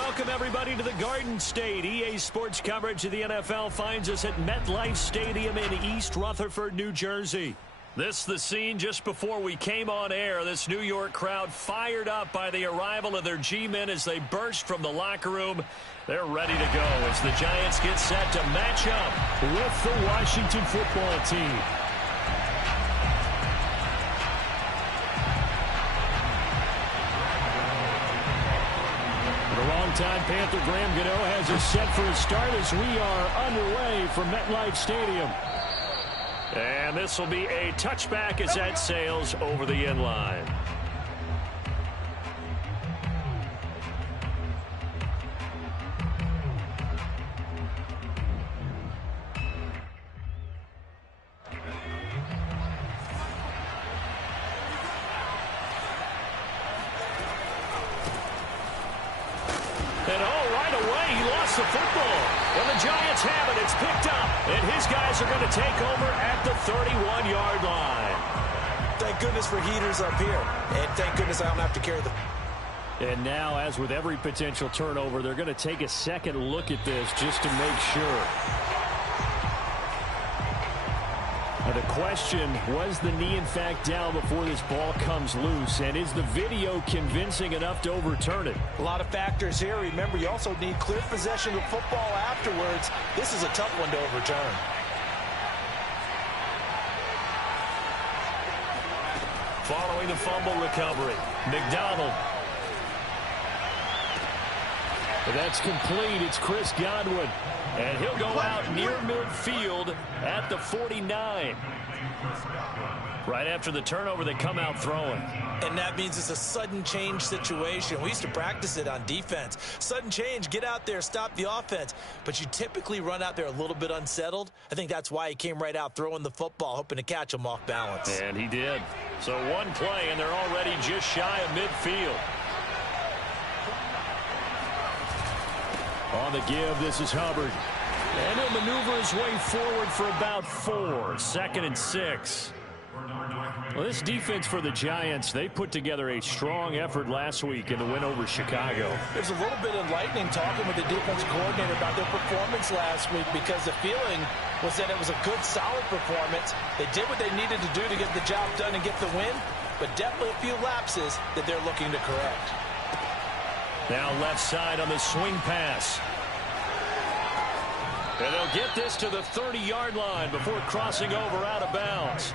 welcome everybody to the Garden State. EA Sports coverage of the NFL finds us at MetLife Stadium in East Rutherford, New Jersey. This the scene just before we came on air. This New York crowd fired up by the arrival of their G-men as they burst from the locker room. They're ready to go as the Giants get set to match up with the Washington football team. The longtime Panther Graham Gano has us set for a start as we are underway from MetLife Stadium. And this will be a touchback as that sails over the end line. And right away, he lost the football. Well, the Giants have it. It's picked up. And his guys are going to take over at the 31-yard line. Thank goodness for heaters up here. And thank goodness I don't have to carry the... And now, as with every potential turnover, they're going to take a second look at this just to make sure. Now the question, was the knee in fact down before this ball comes loose? And is the video convincing enough to overturn it? A lot of factors here. Remember, you also need clear possession of football afterwards. This is a tough one to overturn. Following the fumble recovery, McDonald. That's complete. It's Chris Godwin. And he'll go out near midfield at the 49. Right after the turnover, they come out throwing. And that means it's a sudden change situation. We used to practice it on defense. Sudden change, get out there, stop the offense. But you typically run out there a little bit unsettled. I think that's why he came right out throwing the football, hoping to catch him off balance. And he did. So one play, and they're already just shy of midfield. On the give, this is Hubbard. And he'll maneuver his way forward for about 4. 2nd and 6. Well, this defense for the Giants, they put together a strong effort last week in the win over Chicago. There's a little bit enlightening talking with the defense coordinator about their performance last week because the feeling was that it was a good, solid performance. They did what they needed to do to get the job done and get the win, but definitely a few lapses that they're looking to correct. Now left side on the swing pass. And they'll get this to the 30-yard line before crossing over out of bounds.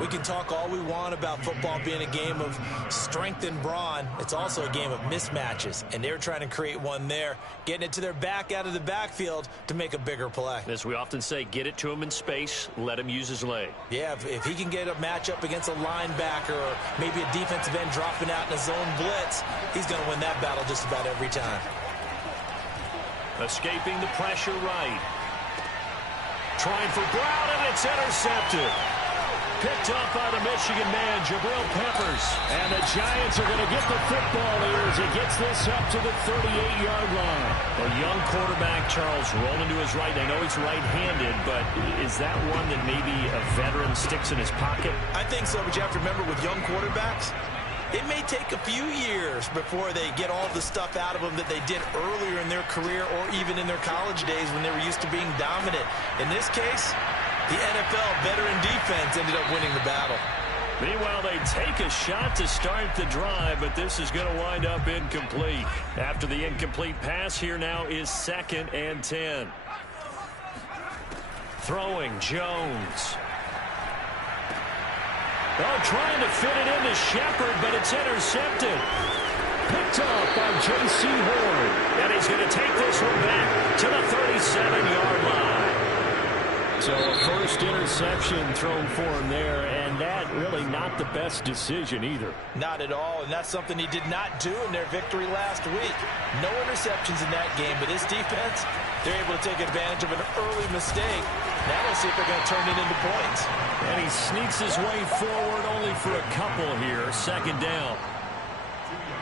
We can talk all we want about football being a game of strength and brawn. It's also a game of mismatches, and they're trying to create one there, getting it to their back out of the backfield to make a bigger play. As we often say, get it to him in space, let him use his leg. Yeah, if he can get a matchup against a linebacker or maybe a defensive end dropping out in a zone blitz, he's going to win that battle just about every time. Escaping the pressure right. Trying for Brown, and it's intercepted. Picked up by the Michigan man, Jabril Peppers. And the Giants are going to get the football here as he gets this up to the 38-yard line. A young quarterback, Charles, rolling to his right. I know he's right-handed, but is that one that maybe a veteran sticks in his pocket? I think so, but you have to remember with young quarterbacks, it may take a few years before they get all the stuff out of them that they did earlier in their career or even in their college days when they were used to being dominant. In this case, the NFL veteran defense ended up winning the battle. Meanwhile, they take a shot to start the drive, but this is going to wind up incomplete. After the incomplete pass, here now is 2nd and 10. Throwing, Jones. Oh, trying to fit it into Shepard, but it's intercepted. Picked up by J.C. Horn. And he's going to take this one back to the 37-yard line. So a first interception thrown for him there, and that really not the best decision either. Not at all, and that's something he did not do in their victory last week. No interceptions in that game, but his defense, they're able to take advantage of an early mistake. Now we'll see if they're going to turn it into points. And he sneaks his way forward only for a couple here. 2nd down.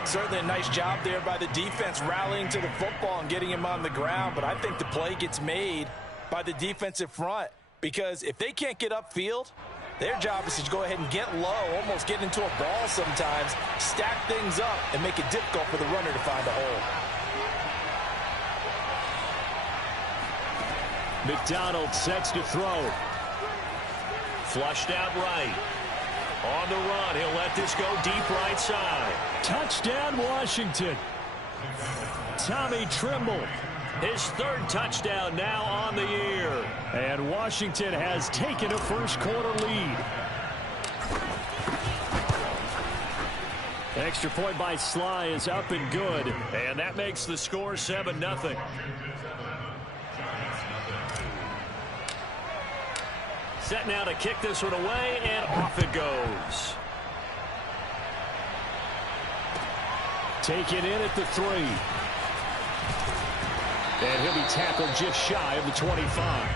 Certainly a nice job there by the defense rallying to the football and getting him on the ground, but I think the play gets made by the defensive front, because if they can't get upfield, Their job is to go ahead and get low, almost get into a ball sometimes, stack things up, and make it difficult for the runner to find a hole. McDonald sets to throw. Flushed out right. On the run, he'll let this go deep right side. Touchdown, Washington. Tommy Trimble, his third touchdown now on the year. And Washington has taken a first-quarter lead. Extra point by Sly is up and good. And that makes the score 7-0. Set now to kick this one away, and off it goes. Taken in at the 3. And he'll be tackled just shy of the 25.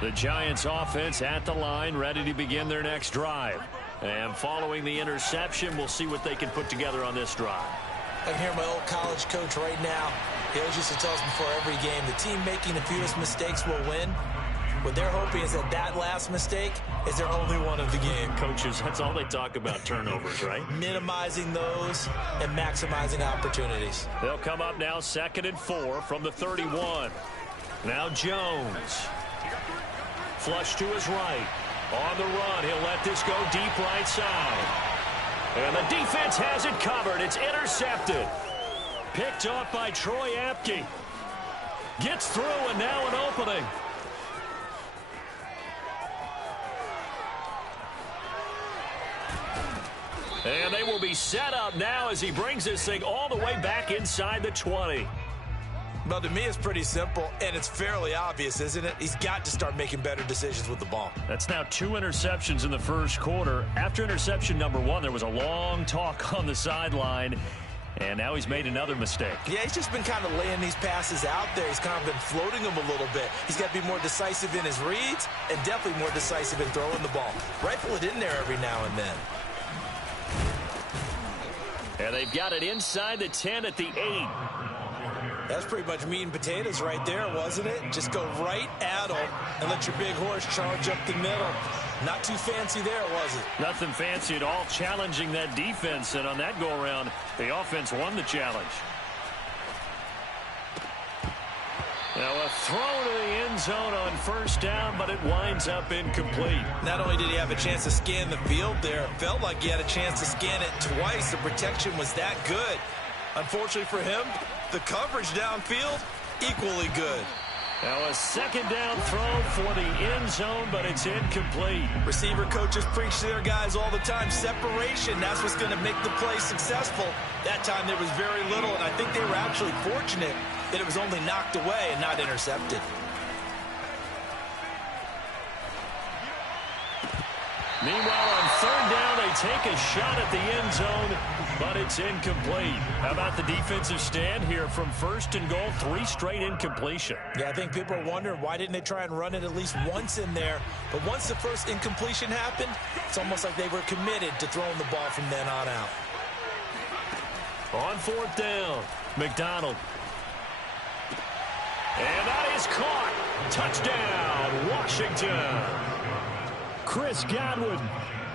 The Giants offense at the line, ready to begin their next drive. And following the interception, we'll see what they can put together on this drive. I can hear my old college coach right now. He always used to tell us before every game, the team making the fewest mistakes will win. What they're hoping is that last mistake is their only one of the game. Coaches, that's all they talk about, turnovers, right? Minimizing those and maximizing opportunities. They'll come up now 2nd and 4 from the 31. Now Jones. Flush to his right. On the run, he'll let this go deep right side. And the defense has it covered. It's intercepted. Picked off by Troy Apke. Gets through, and now an opening. And they will be set up now as he brings this thing all the way back inside the 20. Well, to me, it's pretty simple, and it's fairly obvious, isn't it? He's got to start making better decisions with the ball. That's now 2 interceptions in the first quarter. After interception number 1, there was a long talk on the sideline, and now he's made another mistake. Yeah, he's just been kind of laying these passes out there. He's kind of been floating them a little bit. He's got to be more decisive in his reads and definitely more decisive in throwing the ball. Rifle it in there every now and then. And they've got it inside the 10 at the 8. That's pretty much meat and potatoes right there, wasn't it? Just go right at them and let your big horse charge up the middle. Not too fancy there, was it? Nothing fancy at all, challenging that defense. And on that go-around, the offense won the challenge. Now a throw to the end zone on first down, but it winds up incomplete. Not only did he have a chance to scan the field there, it felt like he had a chance to scan it twice. The protection was that good. Unfortunately for him, the coverage downfield, equally good. Now a second down throw for the end zone, but it's incomplete. Receiver coaches preach to their guys all the time. Separation, that's what's going to make the play successful. That time there was very little, and I think they were actually fortunate that it was only knocked away and not intercepted. Meanwhile, on third down, they take a shot at the end zone, but it's incomplete. How about the defensive stand here from 1st and goal, 3 straight incompletion? Yeah, I think people are wondering why didn't they try and run it at least once in there. But once the first incompletion happened, it's almost like they were committed to throwing the ball from then on out. On 4th down, McDonald. And that is caught. Touchdown, Washington. Chris Godwin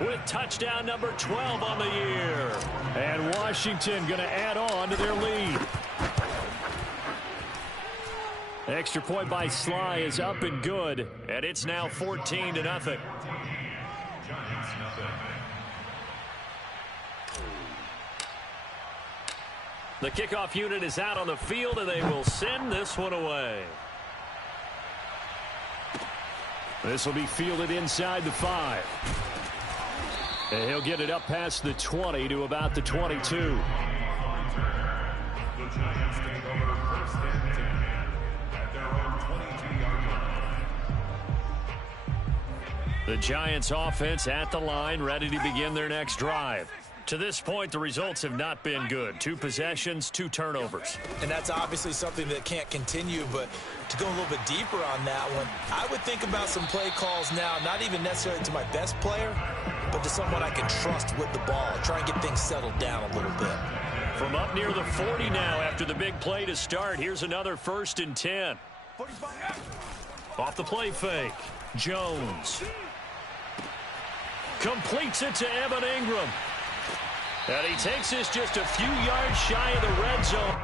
with touchdown number 12 on the year. And Washington going to add on to their lead. Extra point by Sly is up and good. And it's now 14-0. The kickoff unit is out on the field, and they will send this one away. This will be fielded inside the 5. And he'll get it up past the 20 to about the 22. The Giants offense at the line, ready to begin their next drive. To this point, the results have not been good. 2 possessions, 2 turnovers. And that's obviously something that can't continue, but to go a little bit deeper on that one, I would think about some play calls now, not even necessarily to my best player, but to someone I can trust with the ball. Try and get things settled down a little bit. From up near the 40 now after the big play to start. Here's another 1st and 10. Off the play fake. Jones. Completes it to Evan Ingram. And he takes this just a few yards shy of the red zone.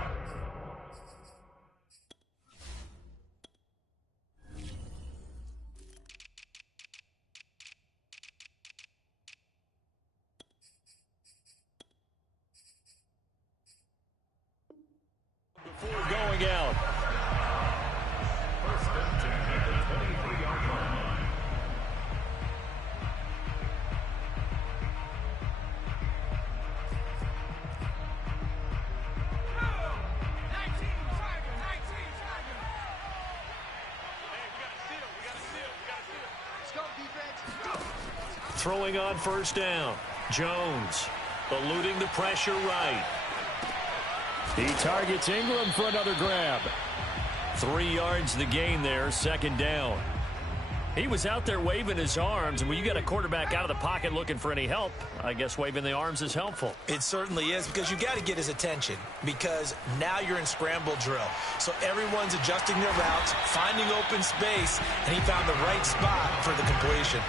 Before going out. Throwing on 1st down. Jones eluding the pressure right. He targets Ingram for another grab. 3 yards the gain there, 2nd down. He was out there waving his arms, and when you got a quarterback out of the pocket looking for any help, I guess waving the arms is helpful. It certainly is, because you got to get his attention, because now you're in scramble drill. So everyone's adjusting their routes, finding open space, and he found the right spot for the completion.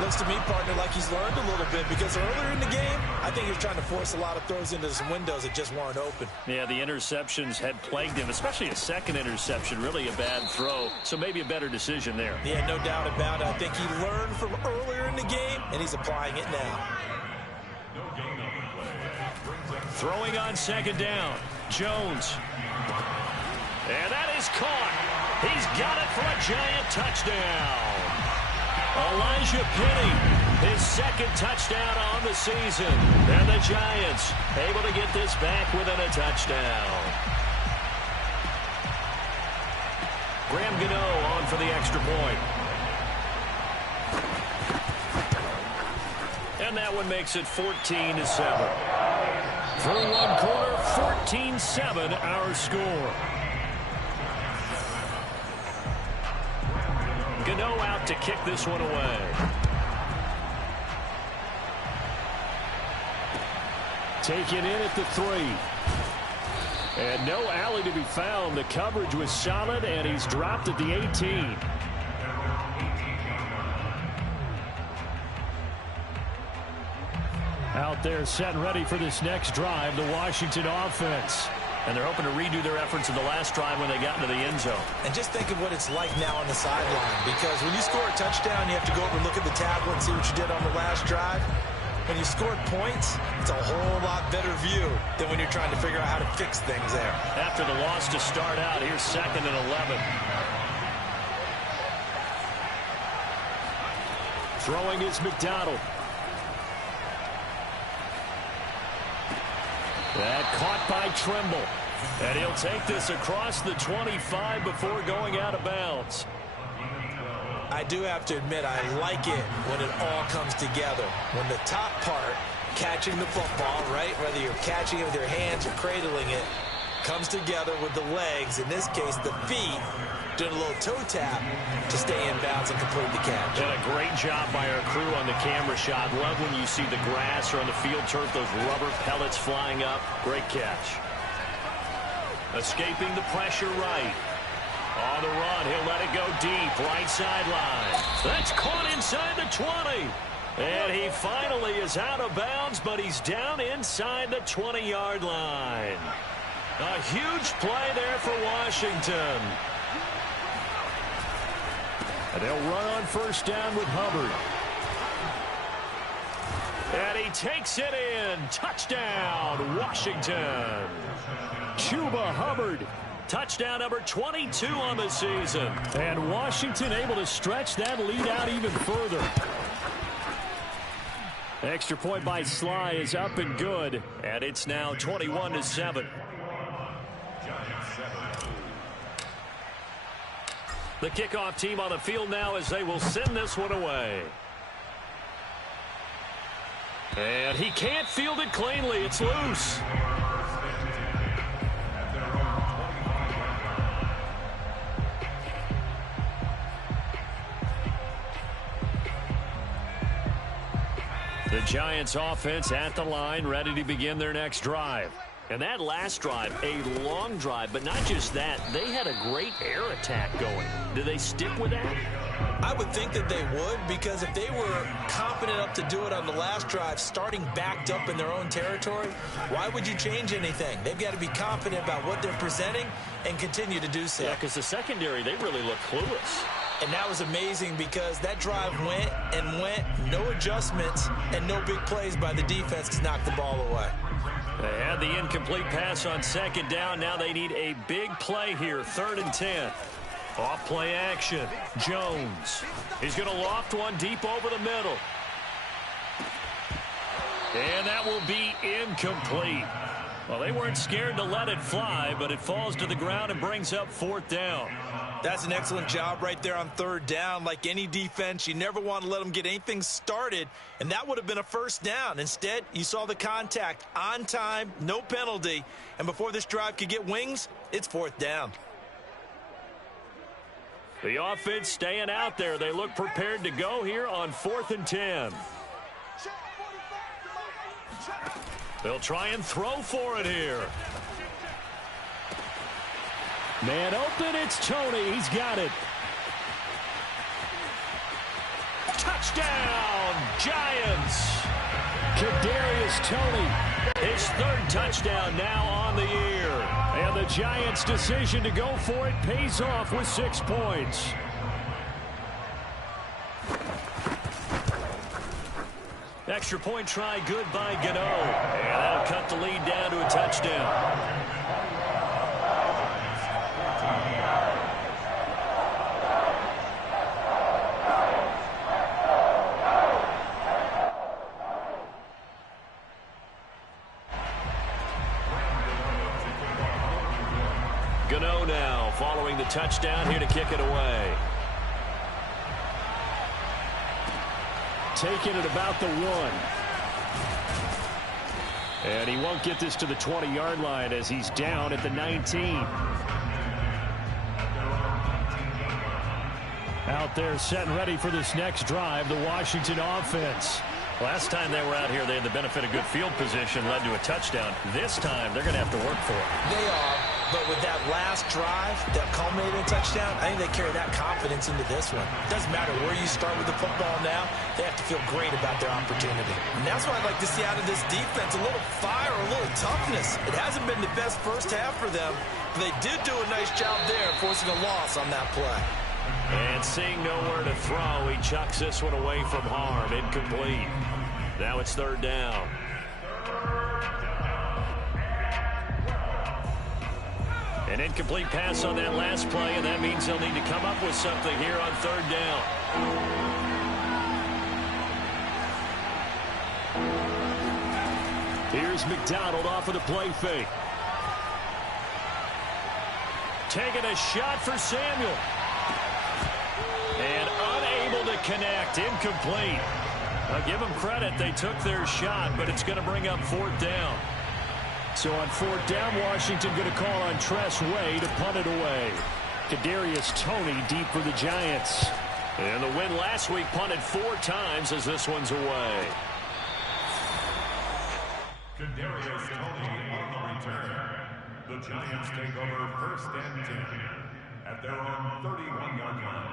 Looks to me, partner, like he's learned a little bit, because earlier in the game, I think he was trying to force a lot of throws into some windows that just weren't open. Yeah, the interceptions had plagued him, especially a second interception, really a bad throw. So maybe a better decision there. Yeah, no doubt about it. I think he learned from earlier in the game, and he's applying it now. Throwing on 2nd down. Jones. And that is caught. He's got it for a giant touchdown. Elijah Penny, his 2nd touchdown on the season. And the Giants able to get this back within a touchdown. Graham Gano on for the extra point. And that one makes it 14-7. Through one quarter, 14-7 our score. Gano out to kick this one away. Taken in at the 3. And no alley to be found. The coverage was solid, and he's dropped at the 18. Out there set and ready for this next drive, the Washington offense. And they're hoping to redo their efforts in the last drive when they got into the end zone. And just think of what it's like now on the sideline, because when you score a touchdown, you have to go over and look at the tablet and see what you did on the last drive. When you scored points, it's a whole lot better view than when you're trying to figure out how to fix things there. After the loss to start out, here's 2nd and 11. Throwing is McDonald. That caught by Trimble. And he'll take this across the 25 before going out of bounds. I do have to admit, I like it when it all comes together. When the top part, catching the football, right, whether you're catching it with your hands or cradling it, comes together with the legs, in this case the feet, doing a little toe tap to stay in bounds and complete the catch. And a great job by our crew on the camera shot. Love when you see the grass or on the field turf, those rubber pellets flying up. Great catch. Escaping the pressure right. On the run, he'll let it go deep, right sideline. That's caught inside the 20. And he finally is out of bounds, but he's down inside the 20-yard line. A huge play there for Washington. And they'll run on 1st down with Hubbard. And he takes it in. Touchdown, Washington. Chuba Hubbard. Touchdown number 22 on the season. And Washington able to stretch that lead out even further. Extra point by Sly is up and good. And it's now 21-7. The kickoff team on the field now as they will send this one away. And he can't field it cleanly. It's loose. The Giants offense at the line, ready to begin their next drive. And that last drive, a long drive, but not just that, they had a great air attack going. Do they stick with that? I would think that they would, because if they were confident enough to do it on the last drive, starting backed up in their own territory, why would you change anything? They've got to be confident about what they're presenting and continue to do so. Yeah, because the secondary, they really look clueless. And that was amazing because that drive went and went, no adjustments, and no big plays by the defense to knock the ball away. They had the incomplete pass on second down. Now they need a big play here, 3rd and 10. Off play action. Jones. He's going to loft one deep over the middle. And that will be incomplete. Well, they weren't scared to let it fly, but it falls to the ground and brings up 4th down. That's an excellent job right there on 3rd down. Like any defense, you never want to let them get anything started, and that would have been a 1st down. Instead, you saw the contact on time, no penalty, and before this drive could get wings, it's 4th down. The offense staying out there. They look prepared to go here on 4th and 10. They'll try and throw for it here. Man open, it's Tony. He's got it. Touchdown, Giants. Kadarius Toney, his 3rd touchdown now on the year. And the Giants' decision to go for it pays off with 6 points. Extra point try good by Gano. And that'll cut the lead down to a touchdown. Gano now following the touchdown here to kick it away. Taking it about the 1. And he won't get this to the 20-yard line as he's down at the 19. Out there set and ready for this next drive, the Washington offense. Last time they were out here, they had the benefit of good field position, led to a touchdown. This time, they're going to have to work for it. They are, but with that last drive that culminated in a touchdown, I think they carry that confidence into this one. It doesn't matter where you start with the football now. They have to feel great about their opportunity. And that's why I'd like to see out of this defense a little fire, a little toughness. It hasn't been the best first half for them, but they did do a nice job there, forcing a loss on that play. And seeing nowhere to throw, he chucks this one away from harm. Incomplete. Now it's 3rd down. An incomplete pass on that last play, and that means they'll need to come up with something here on 3rd down. Here's McDonald off of the play fake. Taking a shot for Samuel. And unable to connect. Incomplete. I'll give them credit. They took their shot, but it's going to bring up 4th down. So on 4th down, Washington going to call on Tress Way to punt it away. Kadarius Toney deep for the Giants. And the win last week punted 4 times as this one's away. Kadarius Toney on the return. The Giants take over 1st and 10 at their own 31-yard line.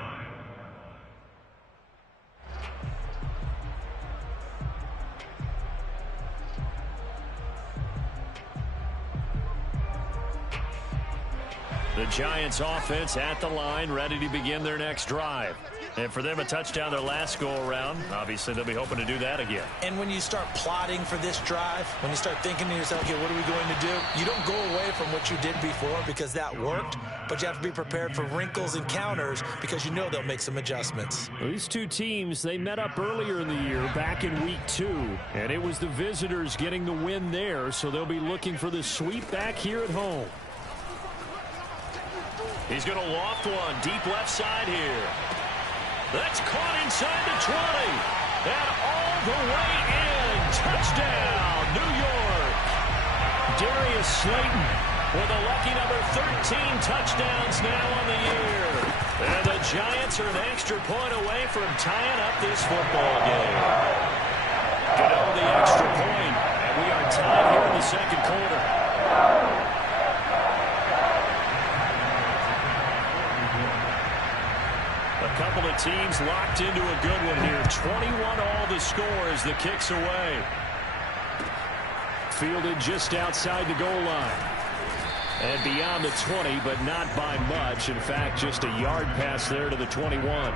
The Giants offense at the line, ready to begin their next drive. And for them, a touchdown their last go-around. Obviously, they'll be hoping to do that again. And when you start plotting for this drive, when you start thinking to yourself, okay, what are we going to do? You don't go away from what you did before because that worked, but you have to be prepared for wrinkles and counters because you know they'll make some adjustments. These two teams, they met up earlier in the year, back in week 2, and it was the visitors getting the win there, so they'll be looking for the sweep back here at home. He's going to loft one deep left side here. That's caught inside the 20. And all the way in. Touchdown, New York. Darius Slayton with a lucky number 13 touchdowns now on the year. And the Giants are an extra point away from tying up this football game. Get over the extra point. And we are tied here in the second quarter. A couple of teams locked into a good one here. 21 all the score as the kick's away. Fielded just outside the goal line. And beyond the 20, but not by much. In fact, just a yard pass there to the 21.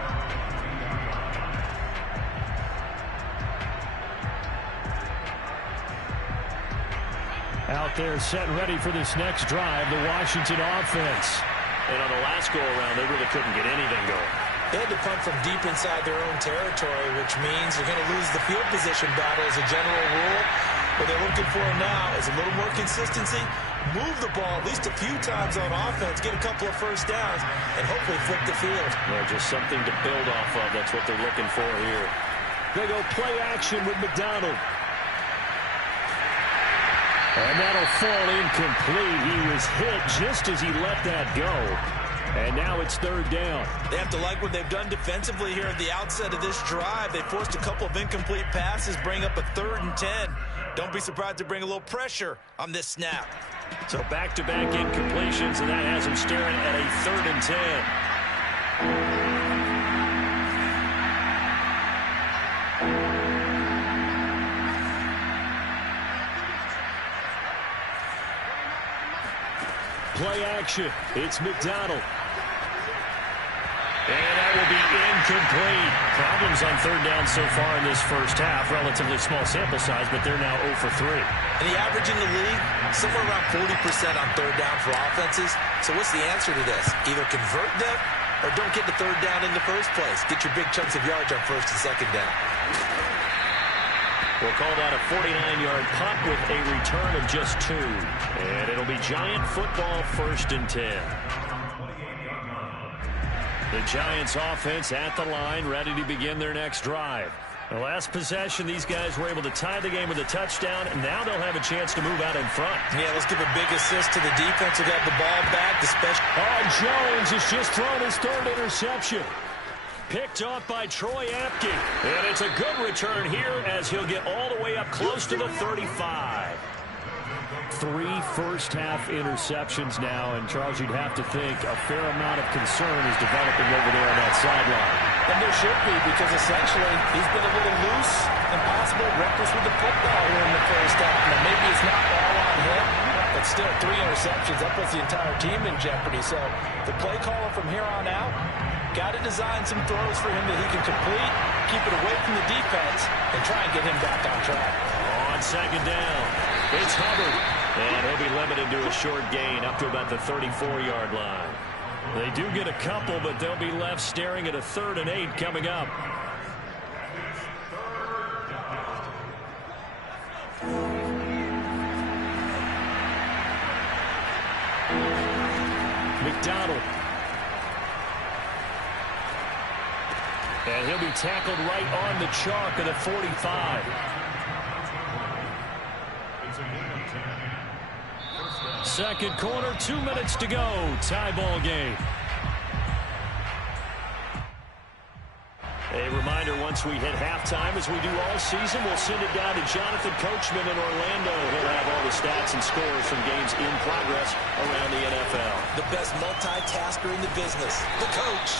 Out there set and ready for this next drive, the Washington offense. And on the last go-around, they really couldn't get anything going. They had to punt from deep inside their own territory, which means you're going to lose the field position battle as a general rule. What they're looking for now is a little more consistency, move the ball at least a few times on offense, get a couple of first downs, and hopefully flip the field. Yeah, just something to build off of. That's what they're looking for here. They go play action with McDonald. And that'll fall incomplete. He was hit just as he let that go. And now it's third down. They have to like what they've done defensively here at the outset of this drive. They forced a couple of incomplete passes, bring up a 3rd and 10. Don't be surprised to bring a little pressure on this snap. So back-to-back incompletions, and that has them staring at a 3rd and 10. Play action. It's McDonald. And that will be incomplete. Problems on 3rd down so far in this first half. Relatively small sample size, but they're now 0 for 3. And the average in the league, somewhere around 40% on 3rd down for offenses. So what's the answer to this? Either convert them or don't get the 3rd down in the first place. Get your big chunks of yards on 1st and 2nd down. We'll call that a 49-yard punt with a return of just 2. And it'll be Giant football, 1st and 10. The Giants offense at the line, ready to begin their next drive. The last possession, these guys were able to tie the game with a touchdown, and now they'll have a chance to move out in front. Yeah, let's give a big assist to the defense who got the ball back. Jones has just thrown his 3rd interception. Picked off by Troy Apke. And it's a good return here as he'll get all the way up close to the 35. 3 first-half interceptions now, and Charles, you'd have to think a fair amount of concern is developing over there on that sideline. And there should be, because essentially he's been a little loose and possibly reckless with the football here in the first half. Now, maybe it's not all on him, but still 3 interceptions. That puts the entire team in jeopardy. So the play caller from here on out got to design some throws for him that he can complete, keep it away from the defense, and try and get him back on track. On 2nd down, it's Hubbard. And he'll be limited to a short gain up to about the 34-yard line. They do get a couple, but they'll be left staring at a 3rd and 8 coming up. McDonald. And he'll be tackled right on the chalk of the 45. Second quarter, 2 minutes to go. Tie ball game. A reminder, once we hit halftime, as we do all season, we'll send it down to Jonathan Coachman in Orlando. He'll have all the stats and scores from games in progress around the NFL. The best multitasker in the business, the coach.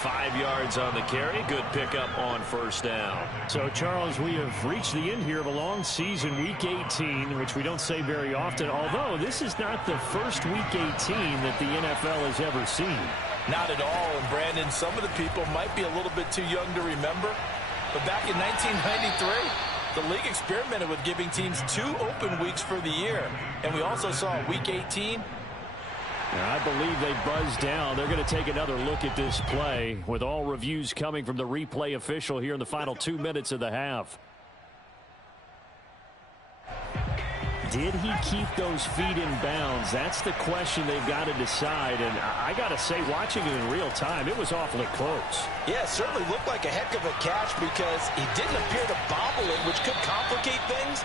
5 yards on the carry. Good pickup on 1st down. So, Charles, we have reached the end here of a long season, Week 18, which we don't say very often, although this is not the first Week 18 that the NFL has ever seen. Not at all, and Brandon, some of the people might be a little bit too young to remember, but back in 1993, the league experimented with giving teams 2 open weeks for the year, and we also saw Week 18. I believe they buzzed down. They're going to take another look at this play with all reviews coming from the replay official here in the final 2 minutes of the half. Did he keep those feet in bounds? That's the question they've got to decide. And I got to say, watching it in real time, it was awfully close. Yeah, it certainly looked like a heck of a catch because he didn't appear to bobble it, which could complicate things.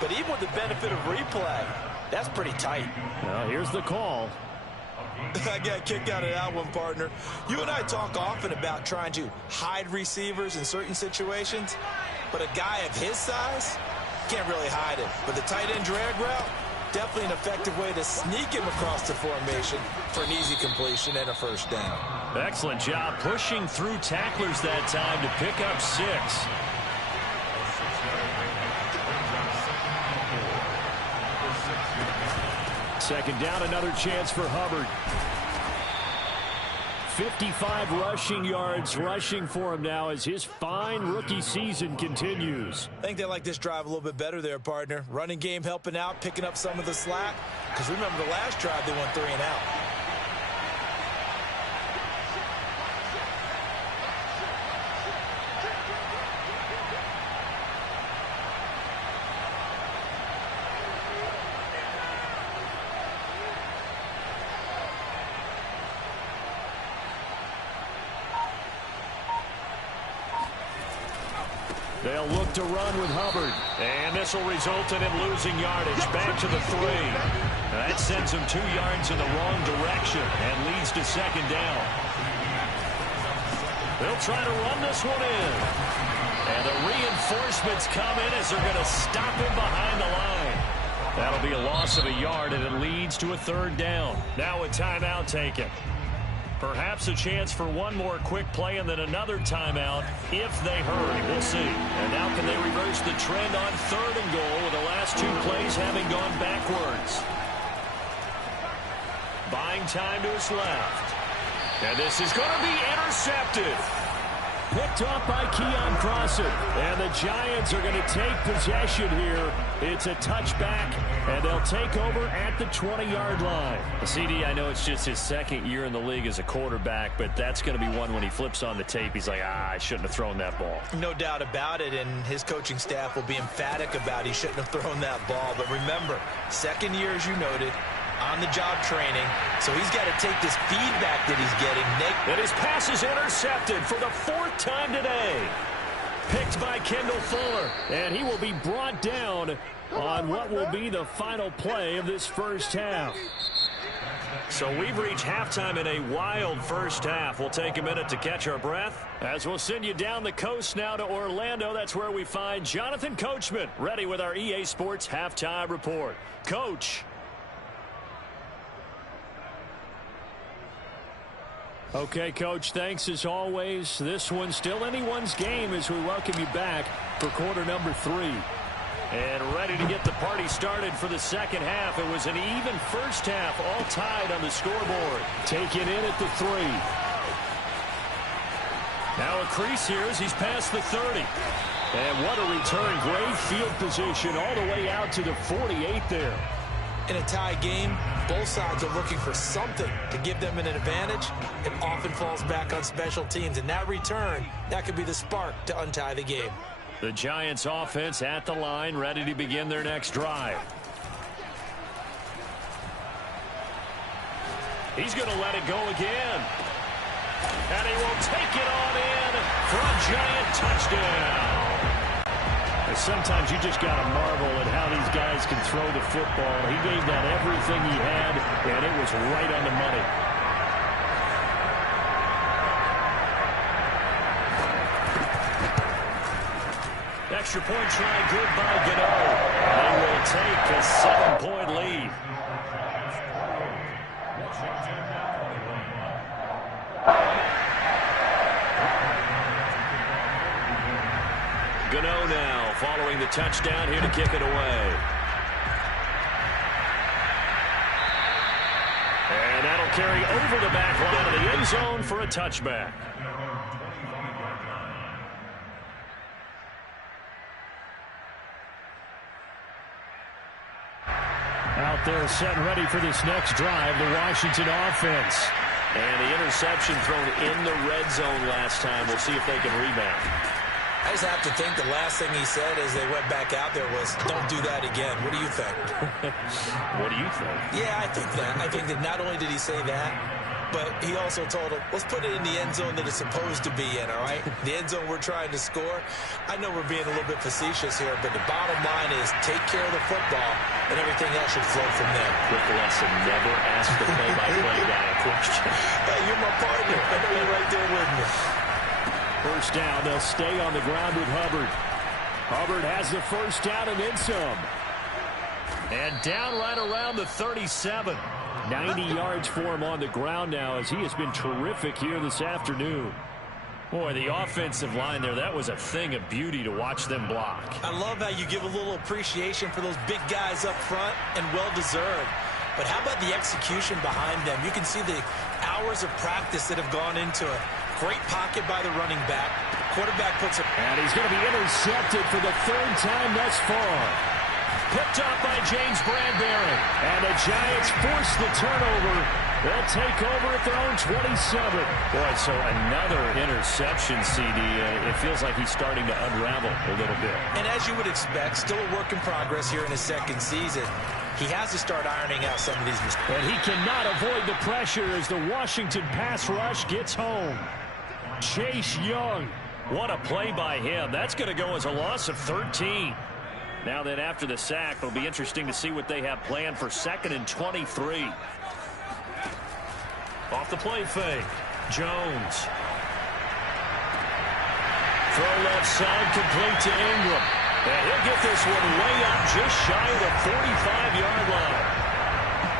But even with the benefit of replay, that's pretty tight. Well, here's the call. I got kicked out of that one, partner. You and I talk often about trying to hide receivers in certain situations, but a guy of his size can't really hide it. But the tight end drag route, Definitely an effective way to sneak him across the formation for an easy completion and a first down. Excellent job pushing through tacklers that time to pick up 6. Second down, another chance for Hubbard. 55 rushing yards rushing for him now as his fine rookie season continues. I think they like this drive a little bit better there, partner. Running game helping out, picking up some of the slack. Because remember the last drive, they went 3 and out. They'll look to run with Hubbard. And this will result in him losing yardage. Back to the 3. That sends him 2 yards in the wrong direction and leads to second down. They'll try to run this one in. And the reinforcements come in as they're going to stop him behind the line. That'll be a loss of a yard, and it leads to a 3rd down. Now a timeout taken. Perhaps a chance for one more quick play and then another timeout if they hurry. We'll see. And now can they reverse the trend on 3rd and goal with the last 2 plays having gone backwards. Buying time to his left. And this is going to be intercepted. Picked off by Keon Crossen. And the Giants are going to take possession here. It's a touchback, and they'll take over at the 20-yard line. CD, I know it's just his 2nd year in the league as a quarterback, but that's going to be one when he flips on the tape. He's like, I shouldn't have thrown that ball. No doubt about it, and his coaching staff will be emphatic about he shouldn't have thrown that ball. But remember, 2nd year, as you noted, on-the-job training, so he's got to take this feedback that he's getting. And his pass is intercepted for the 4th time today. Picked by Kendall Fuller, and he will be brought down on what will be the final play of this first half. So we've reached halftime in a wild first half. We'll take a minute to catch our breath as we'll send you down the coast now to Orlando. That's where we find Jonathan Coachman ready with our EA Sports Halftime Report. Coach. Okay, Coach, thanks as always. This one's still anyone's game as we welcome you back for quarter number 3. And ready to get the party started for the second half. It was an even first half, all tied on the scoreboard. Taken in at the 3. Now a crease here as he's past the 30. And what a return. Great field position all the way out to the 48 there. In a tie game, both sides are looking for something to give them an advantage. It often falls back on special teams, and that return, that could be the spark to untie the game. The Giants offense at the line, ready to begin their next drive. He's going to let it go again. And he will take it on in for a Giant touchdown. Sometimes you just got to marvel at how these guys can throw the football. He gave that everything he had, and it was right on the money. Extra point try good by Gano. They will take a 7-point lead. Gano now following the touchdown here to kick it away. And that'll carry over the back line of the end zone for a touchback. Out there set and ready for this next drive, the Washington offense. And the interception thrown in the red zone last time. We'll see if they can rebound. I just have to think the last thing he said as they went back out there was, don't do that again. What do you think? What do you think? Yeah, I think that. I think that not only did he say that, but he also told him, let's put it in the end zone that it's supposed to be in, all right? The end zone we're trying to score. I know we're being a little bit facetious here, but the bottom line is take care of the football, and everything else should flow from there. Quick lesson, never ask the play-by-play guy a question. Hey, you're my partner. I know you're right there with me. First down, they'll stay on the ground with Hubbard. Hubbard has the first down and then some. And down right around the 37. 90 yards for him on the ground now as he has been terrific here this afternoon. Boy, the offensive line there, that was a thing of beauty to watch them block. I love how you give a little appreciation for those big guys up front, and well-deserved. But how about the execution behind them? You can see the hours of practice that have gone into it. Great pocket by the running back. Quarterback puts it. And he's going to be intercepted for the third time thus far. Picked up by James Bradbury. And the Giants force the turnover. They'll take over at their own 27. Boy, so another interception, CD. It feels like he's starting to unravel a little bit. And as you would expect, still a work in progress here in his second season. He has to start ironing out some of these mistakes. And he cannot avoid the pressure as the Washington pass rush gets home. Chase Young. What a play by him. That's going to go as a loss of 13. Now then, after the sack, it'll be interesting to see what they have planned for 2nd and 23. Off the play fake. Jones. Throw left side, complete to Ingram. And he'll get this one way up just shy of the 45-yard line.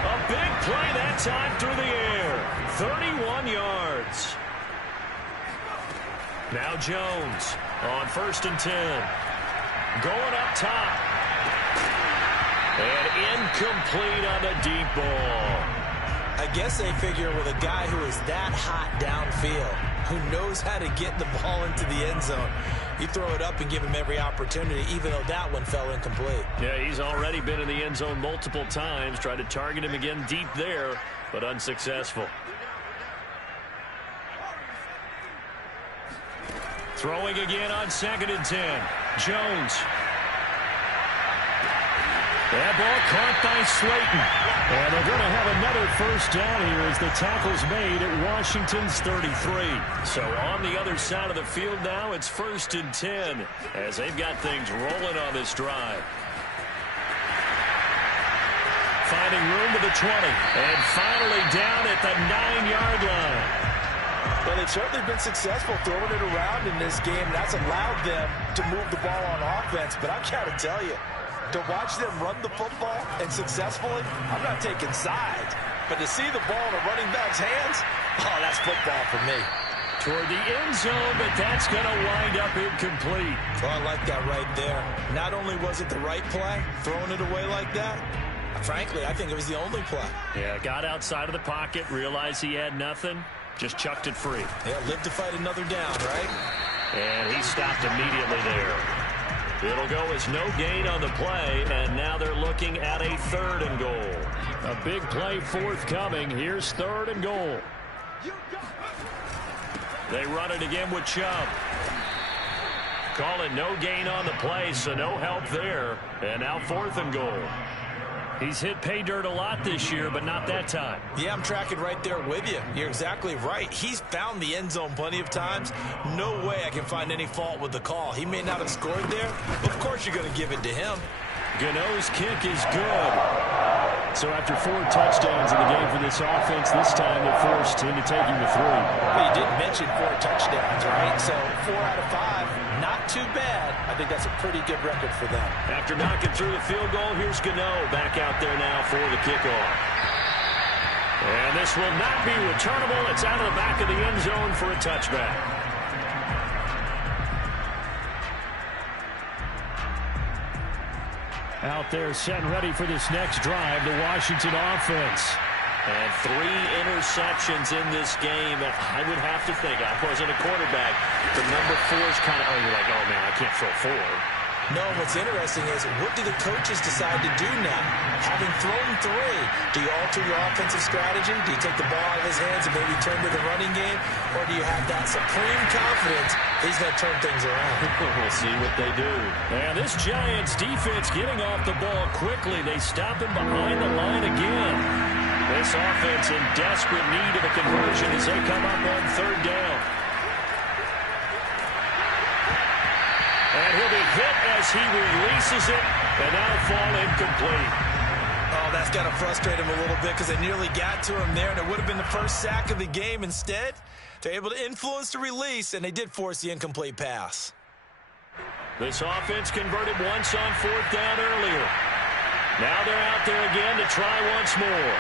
A big play that time through the air. 31 yards. Now Jones on 1st and 10. Going up top. And incomplete on the deep ball. I guess they figure with a guy who is that hot downfield, who knows how to get the ball into the end zone, you throw it up and give him every opportunity, even though that one fell incomplete. Yeah, he's already been in the end zone multiple times. Tried to target him again deep there, but unsuccessful. Throwing again on 2nd and 10. Jones. That ball caught by Slayton. And they're going to have another first down here as the tackle's made at Washington's 33. So on the other side of the field now, it's 1st and 10 as they've got things rolling on this drive. Finding room to the 20. And finally down at the 9-yard line. Well, they've certainly been successful throwing it around in this game. That's allowed them to move the ball on offense. But I've got to tell you, to watch them run the football and successfully, I'm not taking sides. But to see the ball in a running back's hands, oh, that's football for me. Toward the end zone, but that's going to wind up incomplete. Oh, I like that right there. Not only was it the right play, throwing it away like that, frankly, I think it was the only play. Yeah, got outside of the pocket, realized he had nothing, just chucked it free. Yeah, live to fight another down, right? And he stopped immediately there. It'll go as no gain on the play, and now they're looking at a 3rd and goal. A big play forthcoming. Here's 3rd and goal. They run it again with Chubb. Call it no gain on the play, so no help there. And now 4th and goal. He's hit pay dirt a lot this year, but not that time. Yeah, I'm tracking right there with you. You're exactly right. He's found the end zone plenty of times. No way I can find any fault with the call. He may not have scored there, but of course you're going to give it to him. Gano's kick is good. So after 4 touchdowns in the game for this offense, this time they're forced into taking the 3. Well, you did mention 4 touchdowns, right? So 4 out of 5, not too bad. I think that's a pretty good record for them. After knocking through the field goal, here's Gano back out there now for the kickoff. And this will not be returnable. It's out of the back of the end zone for a touchback. Out there set and ready for this next drive, the Washington offense. And 3 interceptions in this game. I would have to think, I wasn't a quarterback, the number 4 is kind of, you're like, oh man, I can't throw 4. No, what's interesting is, what do the coaches decide to do now? Having thrown 3, do you alter your offensive strategy? Do you take the ball out of his hands and maybe turn to the running game? Or do you have that supreme confidence he's going to turn things around? We'll see what they do. And this Giants defense getting off the ball quickly. They stop him behind the line again. This offense in desperate need of a conversion as they come up on 3rd down. And he'll be hit as he releases it, and that'll fall incomplete. Oh, that's got to frustrate him a little bit because they nearly got to him there, and it would have been the first sack of the game. Instead, they're able to influence the release, and they did force the incomplete pass. This offense converted once on 4th down earlier. Now they're out there again to try once more.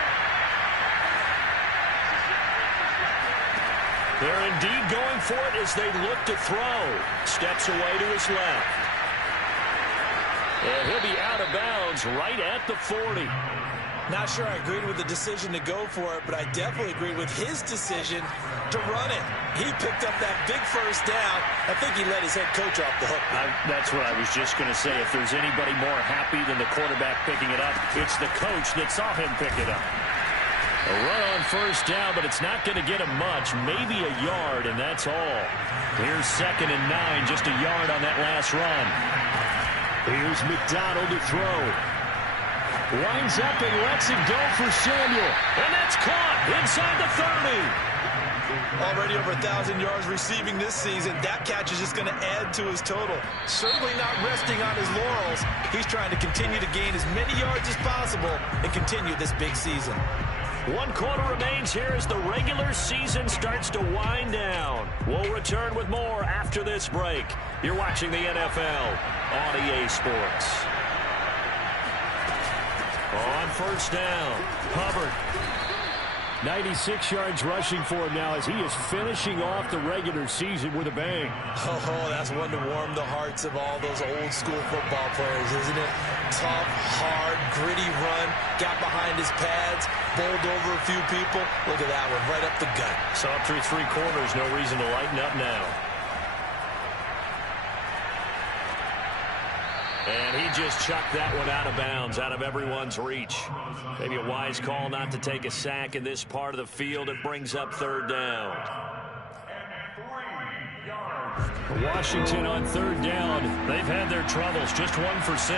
They're indeed going for it as they look to throw. Steps away to his left. And he'll be out of bounds right at the 40. Not sure I agreed with the decision to go for it, but I definitely agreed with his decision to run it. He picked up that big first down. I think he let his head coach off the hook. That's what I was just going to say. If there's anybody more happy than the quarterback picking it up, it's the coach that saw him pick it up. A run on first down, but it's not going to get him much. Maybe a yard, and that's all. Here's 2nd and 9, just a yard on that last run. Here's McDonald to throw. Winds up and lets it go for Samuel. And that's caught inside the 30. Already over 1,000 yards receiving this season. That catch is just going to add to his total. Certainly not resting on his laurels. He's trying to continue to gain as many yards as possible and continue this big season. 1 quarter remains here as the regular season starts to wind down. We'll return with more after this break. You're watching the NFL on EA Sports. On first down, Hubbard. 96 yards rushing for him now as he is finishing off the regular season with a bang. Oh, that's one to warm the hearts of all those old school football players, isn't it? Tough, hard, gritty run, got behind his pads, bowled over a few people. Look at that one, right up the gut. Saw through 3 quarters, no reason to lighten up now. And he just chucked that one out of bounds, out of everyone's reach. Maybe a wise call not to take a sack in this part of the field. It brings up 3rd down. Washington on 3rd down. They've had their troubles, just 1 for 6.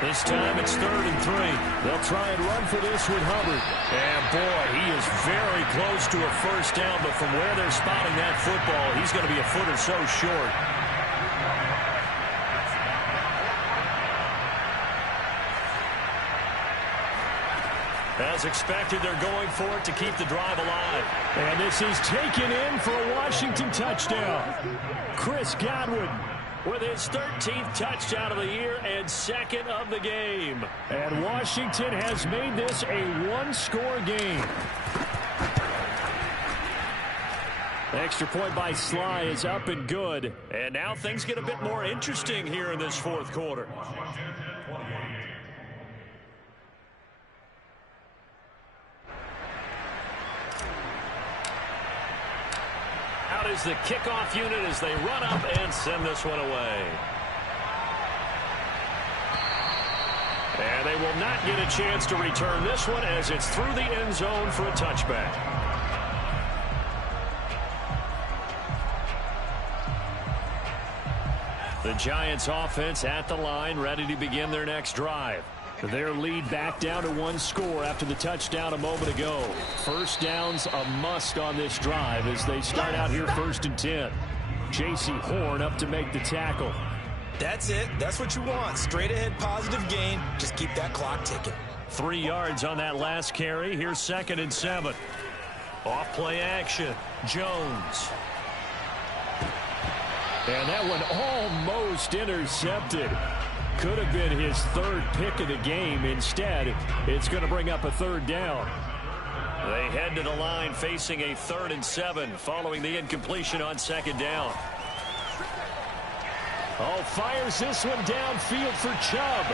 This time it's 3rd and 3. They'll try and run for this with Hubbard. And boy, he is very close to a first down, but from where they're spotting that football, he's going to be a foot or so short. As expected, they're going for it to keep the drive alive. And this is taken in for a Washington touchdown. Chris Godwin with his 13th touchdown of the year and 2nd of the game. And Washington has made this a 1-score game. Extra point by Sly is up and good. And now things get a bit more interesting here in this 4th quarter. Out is the kickoff unit as they run up and send this one away. And they will not get a chance to return this one as it's through the end zone for a touchback. The Giants offense at the line, ready to begin their next drive. Their lead back down to 1 score after the touchdown a moment ago. First down's a must on this drive as they start out here 1st and 10. J.C. Horn up to make the tackle. That's it. That's what you want. Straight ahead positive gain. Just keep that clock ticking. 3 yards on that last carry. Here's 2nd and 7. Off play action. Jones. And that one almost intercepted. Could have been his 3rd pick of the game. Instead, it's going to bring up a 3rd down. They head to the line facing a 3rd and 7 following the incompletion on 2nd down. Oh, fires this one downfield for Chubb.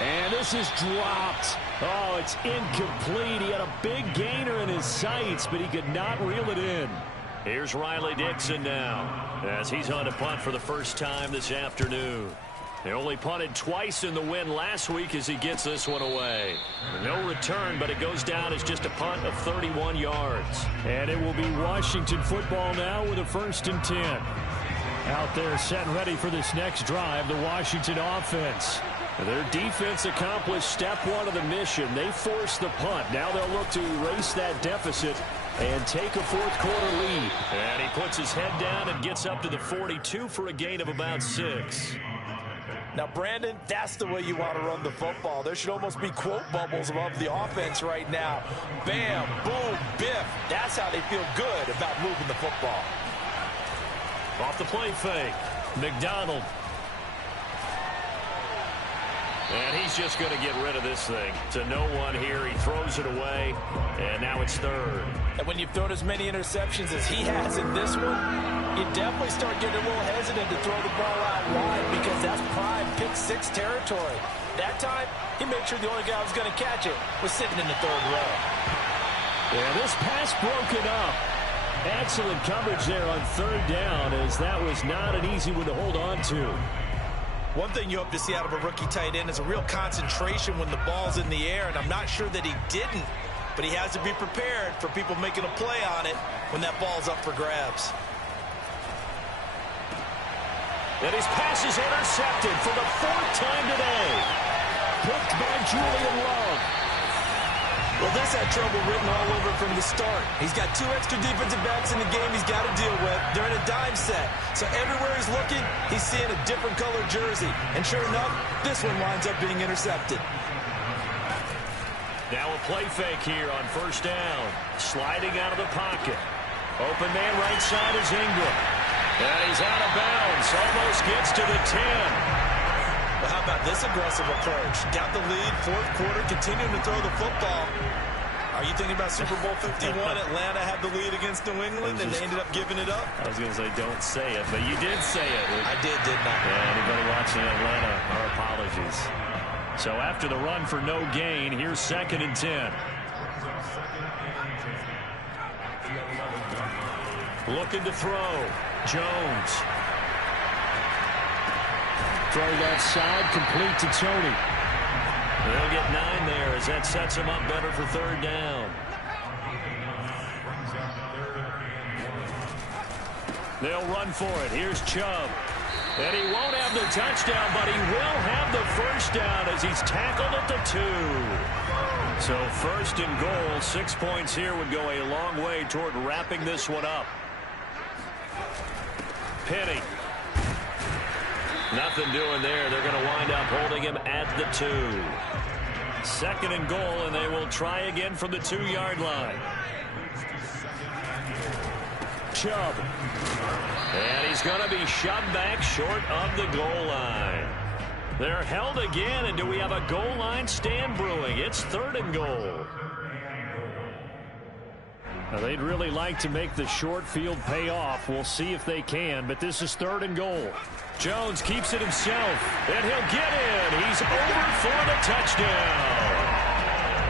And this is dropped. Oh, it's incomplete. He had a big gainer in his sights, but he could not reel it in. Here's Riley Dixon now as he's on to punt for the first time this afternoon. They only punted twice in the win last week as he gets this one away. No return, but it goes down as just a punt of 31 yards. And it will be Washington football now with a 1st and 10. Out there set and ready for this next drive, the Washington offense. Their defense accomplished step 1 of the mission. They forced the punt. Now they'll look to erase that deficit and take a 4th quarter lead. And he puts his head down and gets up to the 42 for a gain of about 6. Now, Brandon, that's the way you want to run the football. There should almost be quote bubbles above the offense right now. Bam, boom, biff. That's how they feel good about moving the football. Off the play fake, McDonald. And he's just going to get rid of this thing. To no one here. He throws it away, and now it's third. And when you've thrown as many interceptions as he has in this one, you definitely start getting a little hesitant to throw the ball out wide because that's prime pick six territory. That time, he made sure the only guy who was going to catch it was sitting in the third row. Yeah, this pass broken up. Excellent coverage there on third down, as that was not an easy one to hold on to. One thing you hope to see out of a rookie tight end is a real concentration when the ball's in the air, and I'm not sure that he didn't, but he has to be prepared for people making a play on it when that ball's up for grabs. And his pass is intercepted for the fourth time today. Picked by Julian Love. Well, this had trouble written all over from the start. He's got two extra defensive backs in the game he's got to deal with. They're in a dime set. So everywhere he's looking, he's seeing a different colored jersey. And sure enough, this one winds up being intercepted. Now a play fake here on first down. Sliding out of the pocket. Open man right side is Ingram. And he's out of bounds. Almost gets to the 10. Well, how about this aggressive approach? Got the lead, fourth quarter, continuing to throw the football. Are you thinking about Super Bowl 51? Atlanta had the lead against New England, and they ended up giving it up? I was going to say, don't say it, but you did say it. I didn't I? Yeah, anybody watching Atlanta, our apologies. So after the run for no gain, here's 2nd and 10. Looking to throw. Jones. Throw left side, complete to Tony. They'll get 9 there as that sets him up better for third down. They'll run for it. Here's Chubb. And he won't have the touchdown, but he will have the first down as he's tackled at the 2. So first and goal, 6 points here would go a long way toward wrapping this one up. Penny. Nothing doing there. They're going to wind up holding him at the 2. 2nd and goal, and they will try again from the 2-yard line. Chubb. And he's going to be shoved back short of the goal line. They're held again, and do we have a goal line stand brewing? It's 3rd and goal. Now, they'd really like to make the short field pay off. We'll see if they can, but this is 3rd and goal. Jones keeps it himself, and he'll get in. He's over for the touchdown.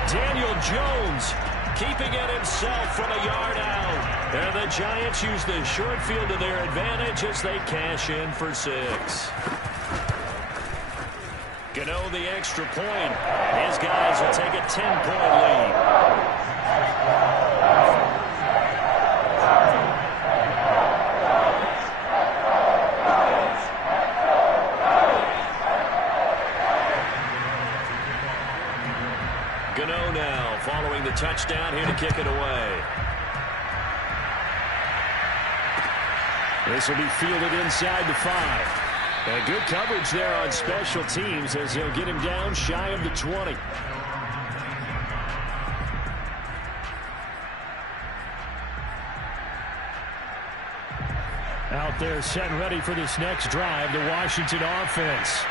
Daniel Jones keeping it himself from a yard out. And the Giants use the short field to their advantage as they cash in for 6. Gano the extra point. His guys will take a 10-point lead. Gano now following the touchdown here to kick it away. This will be fielded inside the 5. And good coverage there on special teams as they'll get him down shy of the 20. Out there set and ready for this next drive, the Washington offense.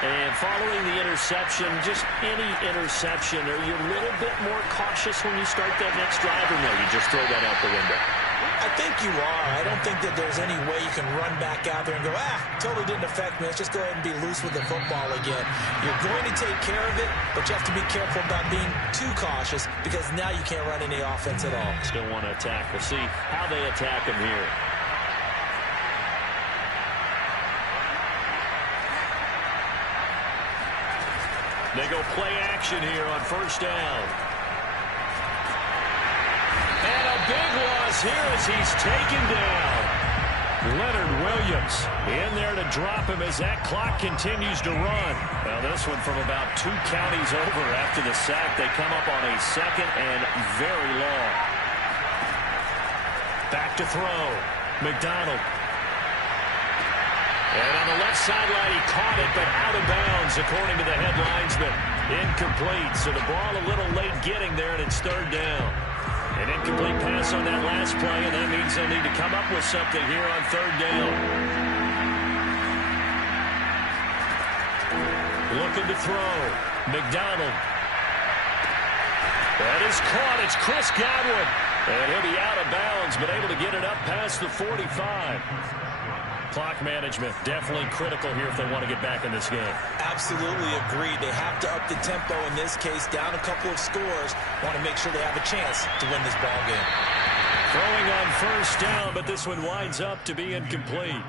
And following the interception, just any interception, are you a little bit more cautious when you start that next drive, or no, you just throw that out the window? I think you are. I don't think that there's any way you can run back out there and go, totally didn't affect me. Let's just go ahead and be loose with the football again. You're going to take care of it, but you have to be careful about being too cautious because now you can't run any offense at all. Still want to attack. We'll see how they attack him here. They go play action here on first down. And a big loss here as he's taken down. Leonard Williams in there to drop him as that clock continues to run. Well, this one from about 2 counties over after the sack. They come up on a 2nd and very long. Back to throw. McDonald. And on the left sideline, he caught it, but out of bounds, according to the head linesman. Incomplete, so the ball a little late getting there, and it's 3rd down. An incomplete pass on that last play, and that means they'll need to come up with something here on 3rd down. looking to throw. McDonald. That is caught. It's Chris Godwin. And he'll be out of bounds, but able to get it up past the 45. Clock management definitely critical here if they want to get back in this game. Absolutely agreed. They have to up the tempo in this case, down a couple of scores. Want to make sure they have a chance to win this ball game. Throwing on first down, but this one winds up to be incomplete.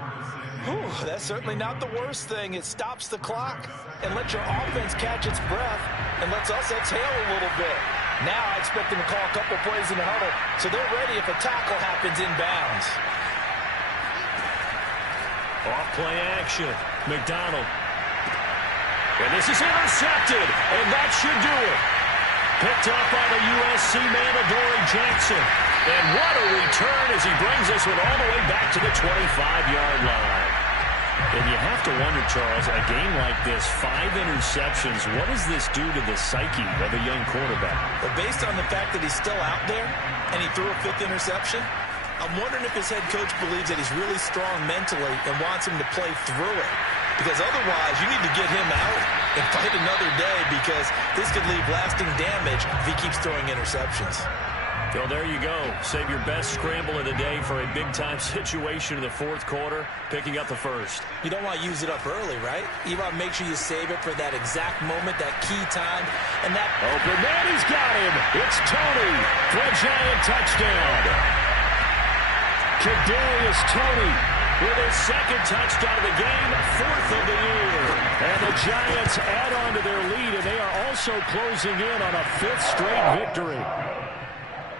Whew, that's certainly not the worst thing. It stops the clock and lets your offense catch its breath and lets us exhale a little bit. Now I expect them to call a couple plays in the huddle so they're ready if a tackle happens inbounds. Off-play action. McDonald. And this is intercepted, and that should do it. Picked up by the USC man, Adoree Jackson. And what a return as he brings this one all the way back to the 25-yard line. And you have to wonder, Charles, a game like this, 5 interceptions, what does this do to the psyche of a young quarterback? Well, based on the fact that he's still out there and he threw a 5th interception, I'm wondering if his head coach believes that he's really strong mentally and wants him to play through it. Because otherwise, you need to get him out and fight another day because this could leave lasting damage if he keeps throwing interceptions. Well, there you go. Save your best scramble of the day for a big-time situation in the 4th quarter, picking up the first. You don't want to use it up early, right? You want to make sure you save it for that exact moment, that key time, and that... Open man, he's got him. It's Tony for a Giant touchdown. Kadarius Toney with his 2nd touchdown of the game, 4th of the year. And the Giants add on to their lead, and they are also closing in on a 5th straight victory.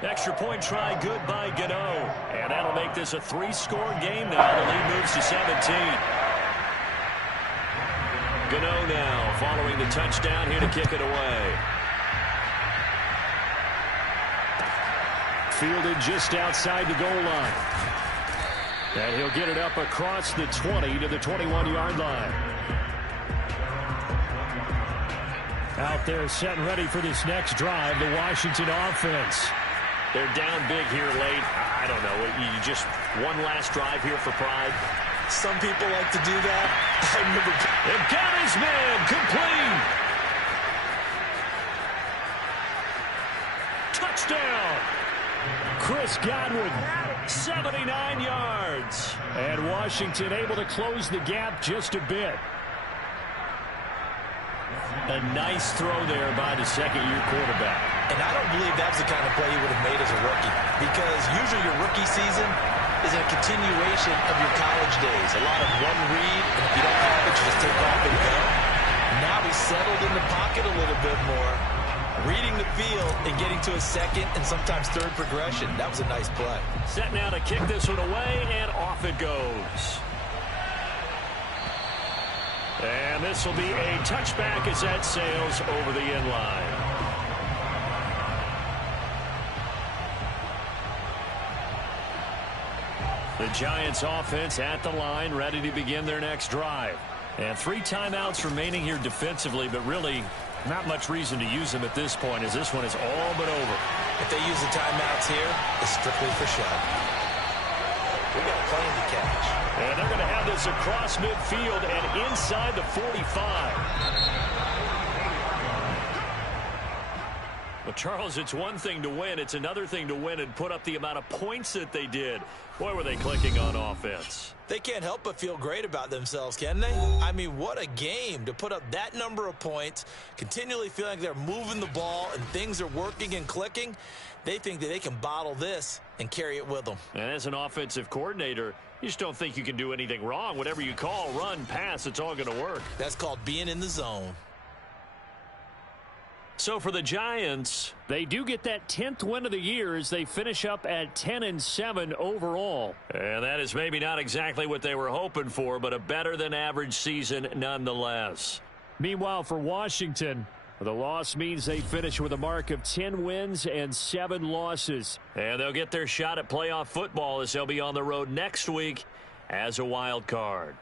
Extra point try good by Gano. And that'll make this a 3-score game now. The lead moves to 17. Gano now following the touchdown here to kick it away. Fielded just outside the goal line. And he'll get it up across the 20 to the 21-yard line. Out there set and ready for this next drive, the Washington offense. They're down big here late. I don't know. You just one last drive here for pride. Some people like to do that. I remember. They've got his man complete. Touchdown. Chris Godwin, 79 yards. And Washington able to close the gap just a bit. A nice throw there by the 2nd-year quarterback. And I don't believe that's the kind of play he would have made as a rookie. Because usually your rookie season is a continuation of your college days. A lot of one read, and if you don't have it, you just take off and go. Now he's settled in the pocket a little bit more, reading the field and getting to a 2nd and sometimes 3rd progression. That was a nice play. Set now to kick this one away, and off it goes. And this will be a touchback as that sails over the end line. The Giants offense at the line, ready to begin their next drive. And 3 timeouts remaining here defensively, but really not much reason to use them at this point as this one is all but over. If they use the timeouts here, it's strictly for show. We got a plane to catch. And they're going to have this across midfield and inside the 45. Well, Charles, it's one thing to win. It's another thing to win and put up the amount of points that they did. Boy, were they clicking on offense. They can't help but feel great about themselves, can they? I mean, what a game to put up that number of points, continually feeling like they're moving the ball and things are working and clicking. They think that they can bottle this and carry it with them. And as an offensive coordinator, you just don't think you can do anything wrong. Whatever you call, run, pass, it's all going to work. That's called being in the zone. So for the Giants, they do get that 10th win of the year as they finish up at 10-7 overall. And that is maybe not exactly what they were hoping for, but a better than average season nonetheless. Meanwhile, for Washington, the loss means they finish with a mark of 10 wins and 7 losses. And they'll get their shot at playoff football as they'll be on the road next week as a wild card.